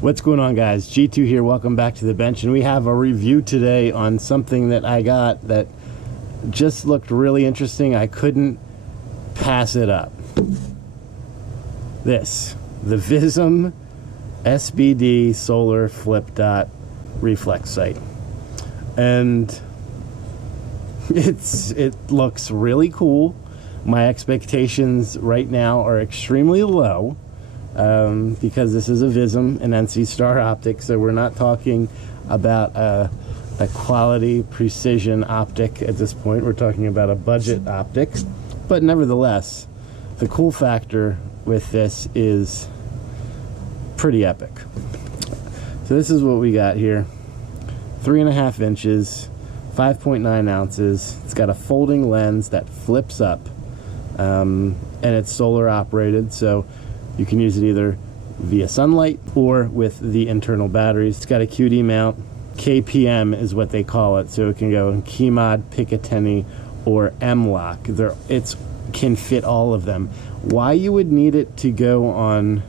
What's going on, guys? G2 here. Welcome back to the bench, and we have a review today on something that I got that just looked really interesting. I couldn't pass it up. This, the VISM SPD solar flip dot reflex sight, and it looks really cool. My expectations right now are extremely low. Because this is a VISM and NC Star optic, so we're not talking about a quality precision optic at this point. We're talking about a budget optic, but nevertheless, the cool factor with this is pretty epic. So this is what we got here: 3.5 inches, 5.9 ounces. It's got a folding lens that flips up, and it's solar operated, so you can use it either via sunlight or with the internal batteries. It's got a QD mount. KPM is what they call it, so it can go in key mod, Picatinny, or M-lock. It can fit all of them. Why you would need it to go on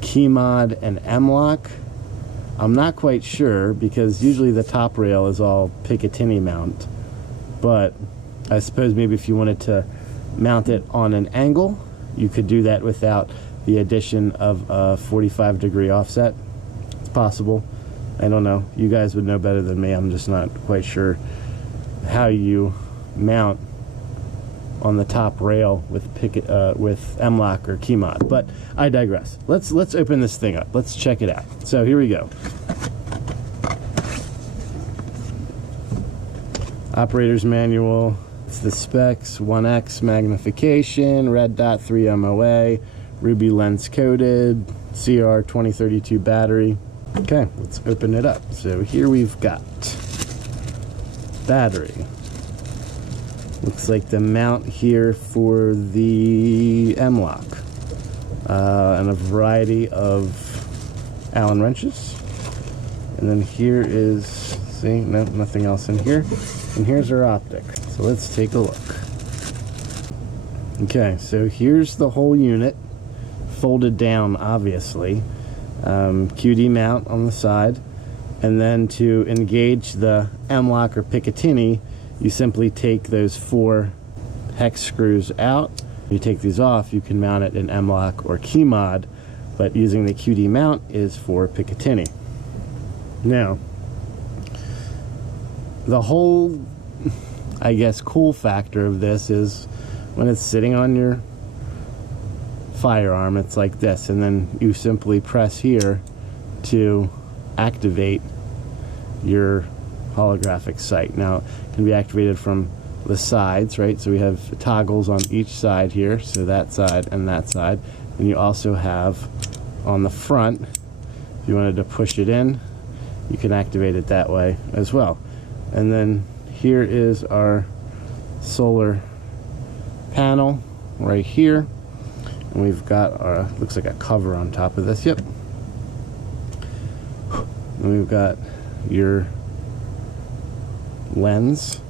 key mod and M-lock, I'm not quite sure, because usually the top rail is all Picatinny mount. But I suppose maybe if you wanted to mount it on an angle, you could do that without the addition of a 45-degree offset. It's possible. I don't know. You guys would know better than me. I'm just not quite sure how you mount on the top rail with M-lock or key mod. But I digress. Let's open this thing up. Let's check it out. So here we go. Operator's manual. It's the specs: 1x magnification, red dot 3 MOA, ruby lens coated, CR 2032 battery. Okay, let's open it up. So here we've got battery. Looks like the mount here for the M-lock, and a variety of Allen wrenches. And then here is, see, no, nothing else in here. And here's our optic. So let's take a look. Okay, so here's the whole unit, folded down, obviously. QD mount on the side. And then to engage the M-lock or Picatinny, you simply take those 4 hex screws out. You take these off, you can mount it in M-lock or key mod, but using the QD mount is for Picatinny. Now, the whole, I guess, cool factor of this is when it's sitting on your firearm, it's like this, and then you simply press here to activate your holographic sight. Now, it can be activated from the sides, right? So we have toggles on each side here, so that side and that side. And you also have on the front, if you wanted to push it in, you can activate it that way as well. And then here is our solar panel right here, and we've got our, looks like a cover on top of this. Yep. And we've got your lens.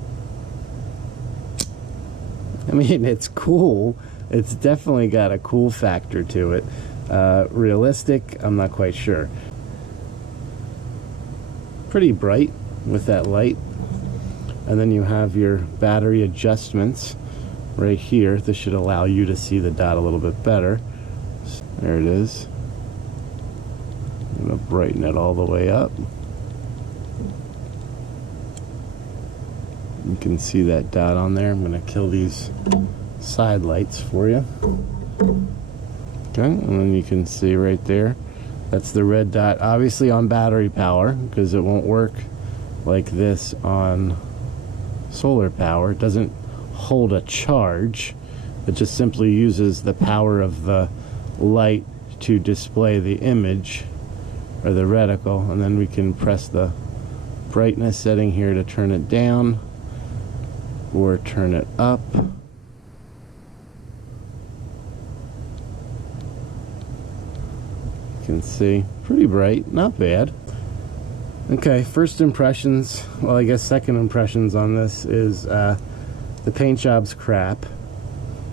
I mean, it's cool. It's definitely got a cool factor to it. Realistic, I'm not quite sure. Pretty bright with that light. And then you have your battery adjustments right here. This should allow you to see the dot a little bit better. There it is. I'm going to brighten it all the way up. You can see that dot on there. I'm going to kill these side lights for you. Okay, and then you can see right there, that's the red dot, obviously on battery power, because it won't work like this on solar power. It doesn't hold a charge. It just simply uses the power of the light to display the image or the reticle, and then we can press the brightness setting here to turn it down or turn it up. You can see pretty bright, not bad. Okay, first impressions, well, I guess second impressions on this is the paint job's crap,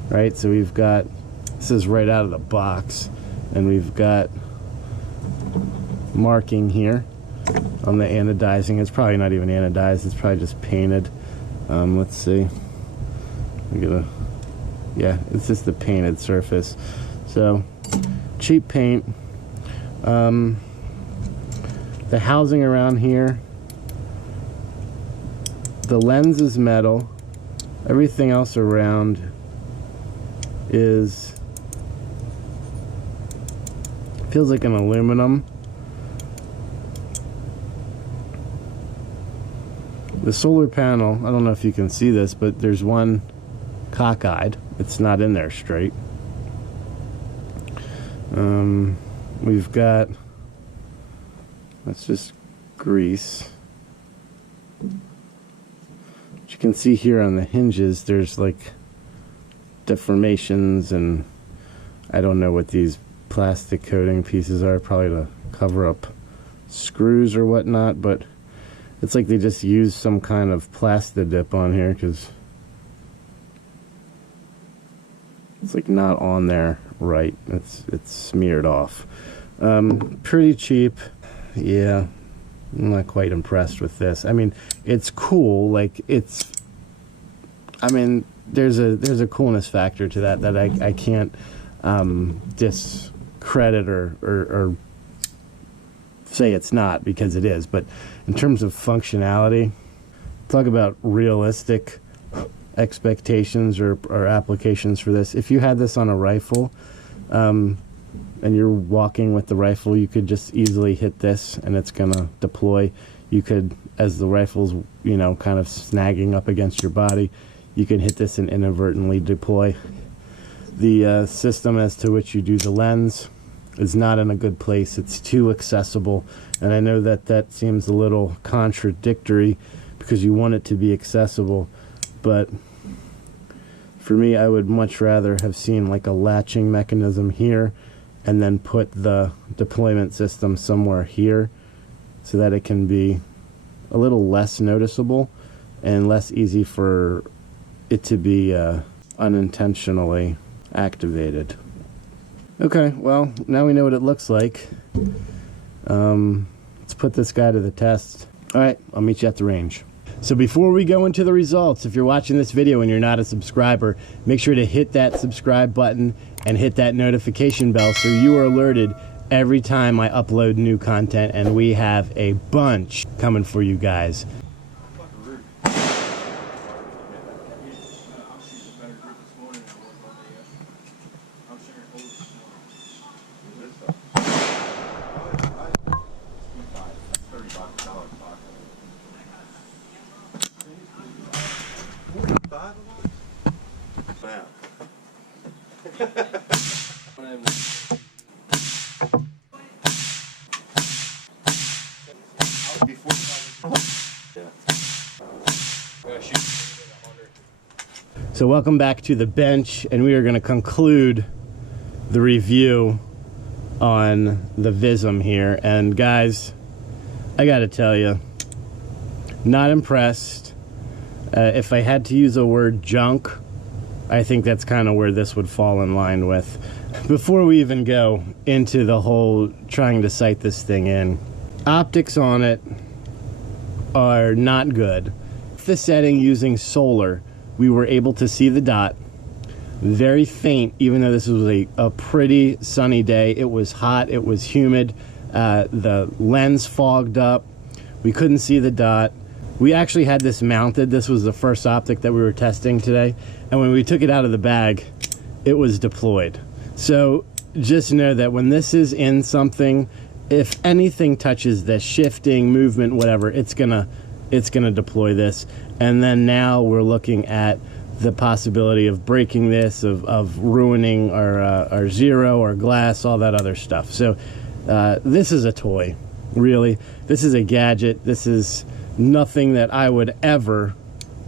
right? So we've got, this is right out of the box, and we've got marking here on the anodizing. It's probably not even anodized, it's probably just painted. Let's see. Yeah, it's just the painted surface. So, cheap paint. The housing around here, the lens is metal. Everything else around feels like an aluminum. The solar panel, I don't know if you can see this, but there's one cockeyed. It's not in there straight. We've got, that's just grease. But you can see here on the hinges, there's like deformations, and I don't know what these plastic coating pieces are, probably to cover up screws or whatnot, but it's like they just used some kind of Plastidip on here, because it's like not on there right. It's smeared off. Pretty cheap. Yeah, I'm not quite impressed with this. I mean, it's cool. Like, it's, I mean, there's a coolness factor to that I can't discredit or say it's not, because it is. But in terms of functionality, talk about realistic expectations or applications for this. If you had this on a rifle, and you're walking with the rifle, you could just easily hit this and it's gonna deploy. You could, as the rifle's, you know, kind of snagging up against your body, you can hit this and inadvertently deploy. The system as to which you do the lens is not in a good place. It's too accessible, and I know that seems a little contradictory, because you want it to be accessible, but for me, I would much rather have seen like a latching mechanism here, and then put the deployment system somewhere here, so that it can be a little less noticeable and less easy for it to be unintentionally activated. Okay, well, now we know what it looks like. Let's put this guy to the test. All right, I'll meet you at the range. So before we go into the results, if you're watching this video and you're not a subscriber, make sure to hit that subscribe button and hit that notification bell so you are alerted every time I upload new content, and we have a bunch coming for you guys. So welcome back to the bench, and we are going to conclude the review on the VISM here. And guys, I got to tell you, not impressed. If I had to use a word, junk, I think that's kind of where this would fall in line with. Before we even go into the whole trying to sight this thing in, optics on it are not good. The setting using solar, we were able to see the dot, very faint, even though this was a pretty sunny day. It was hot, it was humid, the lens fogged up, we couldn't see the dot. We actually had this mounted. This was the first optic that we were testing today, and when we took it out of the bag, it was deployed. So just know that when this is in something, if anything touches the shifting, movement, whatever, it's gonna deploy this. And then now we're looking at the possibility of breaking this, of ruining our zero, our glass, all that other stuff. So this is a toy, really. This is a gadget. This is nothing that I would ever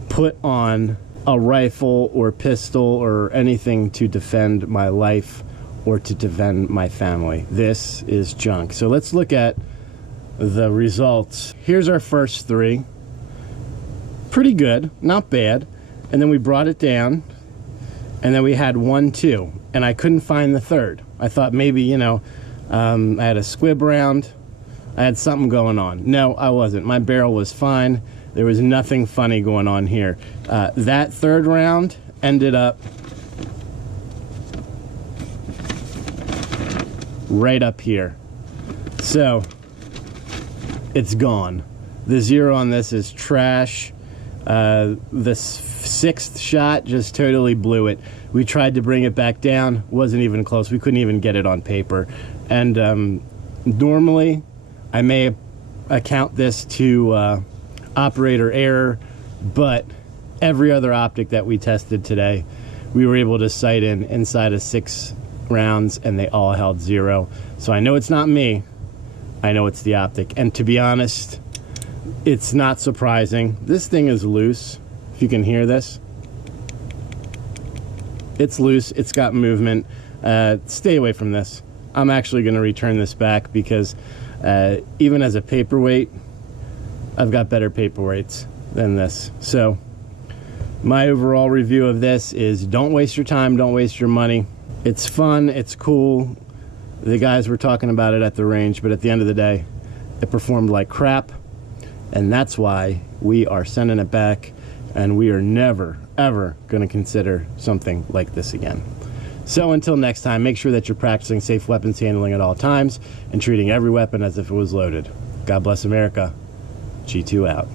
put on a rifle or pistol or anything to defend my life or to defend my family. This is junk. So let's look at the results. Here's our first three. Pretty good, not bad. And then we brought it down, and then we had 1, 2, and I couldn't find the third. I thought maybe, you know, I had a squib round, I had something going on. No, I wasn't. My barrel was fine. There was nothing funny going on here. That third round ended up right up here. So it's gone. The zero on this is trash. The sixth shot just totally blew it. We tried to bring it back down, wasn't even close. We couldn't even get it on paper. And normally I may account this to operator error, but every other optic that we tested today, we were able to sight in inside of 6 rounds, and they all held 0. So I know it's not me. I know it's the optic. And to be honest, it's not surprising. This thing is loose. If you can hear this, it's loose. It's got movement. Stay away from this. I'm actually going to return this back because even as a paperweight, I've got better paperweights than this. So my overall review of this is don't waste your time, don't waste your money. It's fun, it's cool. The guys were talking about it at the range, but at the end of the day, it performed like crap. And that's why we are sending it back, and we are never, ever going to consider something like this again. So until next time, make sure that you're practicing safe weapons handling at all times and treating every weapon as if it was loaded. God bless America. G2 out.